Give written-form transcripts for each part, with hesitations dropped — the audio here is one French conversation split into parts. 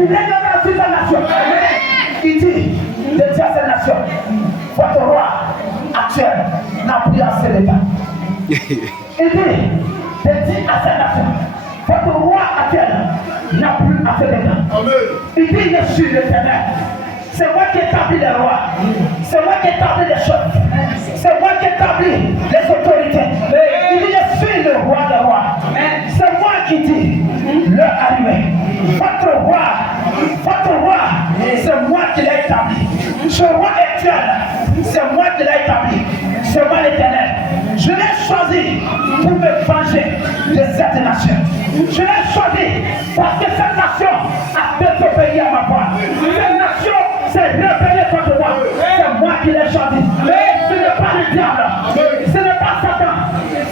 Il régnera sur la nation. Il dit de dire à cette nation, votre roi actuel n'a plus assez d'État. Il dit de dire à cette nation, votre roi actuel n'a plus assez d'État. Il dit, je suis l'Éternel. C'est moi qui établis les rois. C'est moi qui établis les choses. C'est moi qui établis les autorités. Il dit, je suis le roi des rois. C'est moi qui dis, l'heure arrivée. Votre roi, c'est moi qui l'ai établi. Ce roi actuel, c'est moi qui l'ai établi. C'est moi l'Éternel. Je l'ai choisi pour me venger de cette nation. Je l'ai choisi parce que cette nation a désobéi à ma voix. Cette nation s'est rebellée contre moi. C'est moi qui l'ai choisi. Ce n'est pas le diable. Ce n'est pas Satan.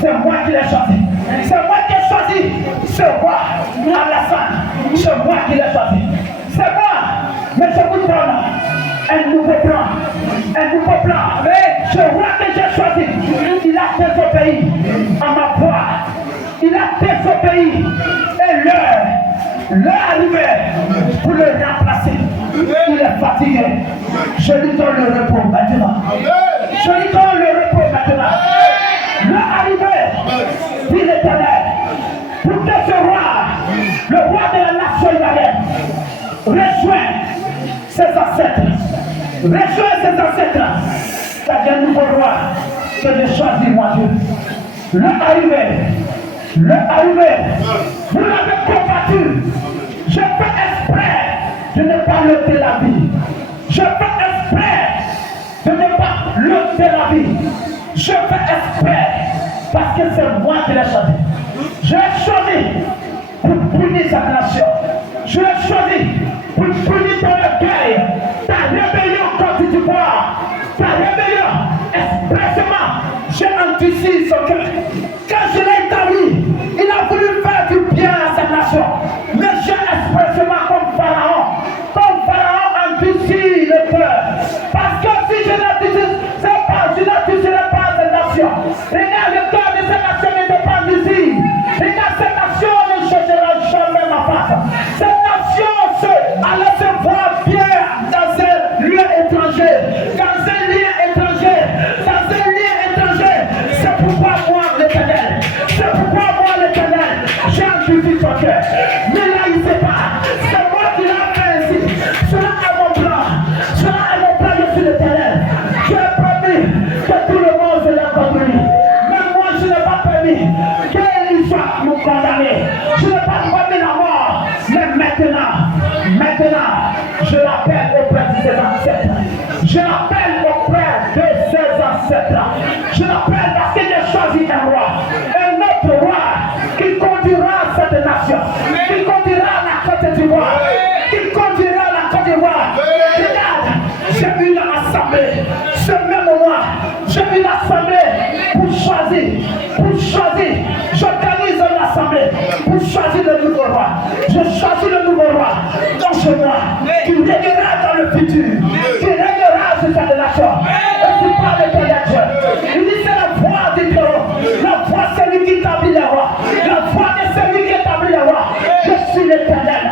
C'est moi qui l'ai choisi. C'est moi qui ai choisi ce roi Alassane. C'est moi qui l'ai choisi. C'est moi. Mais je vous donne un nouveau plan. Un nouveau plan. Ce roi que j'ai choisi, il a désobéi à ma voix. Il a désobéi. Et l'heure arrivée pour le remplacer. Il est fatigué. Je lui donne le repos maintenant. Je lui donne le repos maintenant. L'heure arrivée, dit l'Éternel, pour que ce roi, le roi de la nation israélienne, rejoigne ses ancêtres. Rejoigne ses ancêtres. C'est un nouveau roi que j'ai choisi, moi Dieu. L'heure arrivée, vous l'avez combattu. Je fais exprès de ne pas lever la vie. Je fais exprès de ne pas lever la vie. Je fais exprès parce que c'est moi qui l'ai choisi. Je l'ai choisi pour punir cette nation. Je l'ai choisi pour punir ton orgueil, ta rébellion contre du pouvoir, ta rébellion expressément. J'ai endurci son cœur. Quand je l'ai établi, il a voulu faire du bien à cette nation. Mais j'ai expressément comme Pharaon endurci le cœur. Parce que si je n'endurcirais pas cette nation, regarde le cœur de cette nation n'était pas endurci. Regarde, cette nation ne cherchera jamais ma face. Cette nation allait se voir bien dans un lieu étranger. C'est pourquoi moi l'Éternel, j'ai endurci son cœur. Mais là il ne sait pas. C'est moi qui l'ai fait ainsi. Cela est mon plan. Je suis l'Éternel. J'ai promis que tout le monde se lève contre lui. Mais moi je n'ai pas permis qu'il soit condamné. Je n'ai pas promis la mort. Mais maintenant, je l'appelle auprès de ses ancêtres. Je l'appelle parce que j'ai choisi un autre roi qui conduira cette nation, qui conduira la Côte d'Ivoire, Regarde, j'ai une assemblée, ce même moment, j'ai une assemblée pour choisir. J'organise une assemblée pour choisir le nouveau roi. Je choisis le nouveau roi dans ce mois, qui régnera dans le futur, qui régnera sur cette nation. Et c'est pas l'Éternel Dieu. Il dit c'est la voix du trône, la voix de celui qui établit les rois, la voix de celui qui établit les rois. Je suis l'Éternel.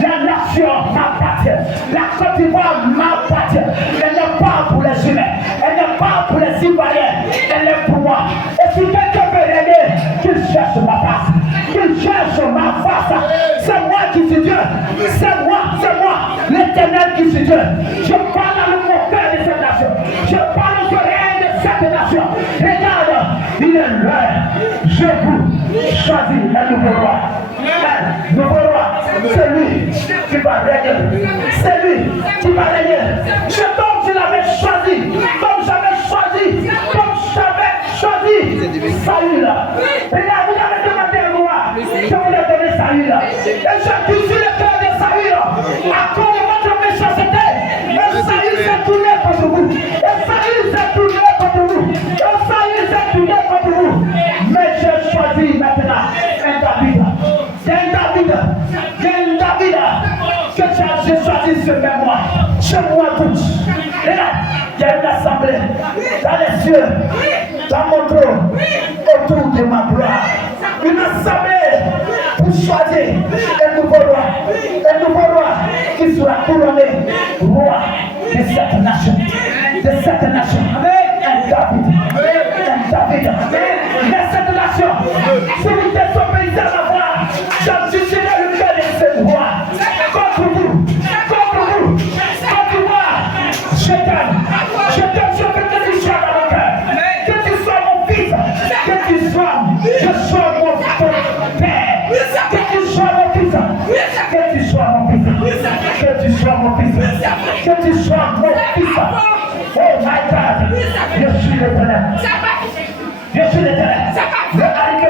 La nation m'appartient. La Côte d'Ivoire m'appartient. Elle n'est pas pour les humains, elle n'est pas pour les Ivoiriens, elle est pour moi. Et si quelqu'un veut régner, qu'il cherche ma face, qu'il cherche ma face. C'est moi qui suis Dieu. C'est moi, l'Éternel qui suis Dieu. Je parle à mon cœur de cette nation. Je parle au règne de cette nation. Regarde, il est l'heure. Je vous choisis un nouveau roi. Un nouveau roi, c'est lui qui va régner. C'est lui qui va régner. Comme je l'avais choisi, comme j'avais choisi Saül. Regarde, vous avez demandé un roi. Je vous ai donné Saül. Et j'ai touché le cœur de Saül. À cause de votre méchanceté. Et Saül s'est tourné contre vous. Mais j'ai choisi maintenant un David. Que j'ai choisi ce même mois. Ce mois d'août. Et là, il y a une assemblée dans les cieux, dans mon trône, autour de ma gloire. Une assemblée pour choisir un nouveau roi. nommé roi de cette nation. De cette nation. Un David. Un David. De cette nation. Celui qui est son paysan à voir. Dans le Seigneur, le cœur de ce roi. Contre vous. Contre vous. Contre moi. Je t'aime. Je t'aime. Je veux que tu sois dans mon cœur. Que tu sois mon fils. Que tu sois. Je sois mon père. Que tu sois mon fils. Que tu sois mon fils. Que tu sois mon fils. Que tu sois mon fils. Oh my God. Je suis l'éternel. Je suis l'éternel.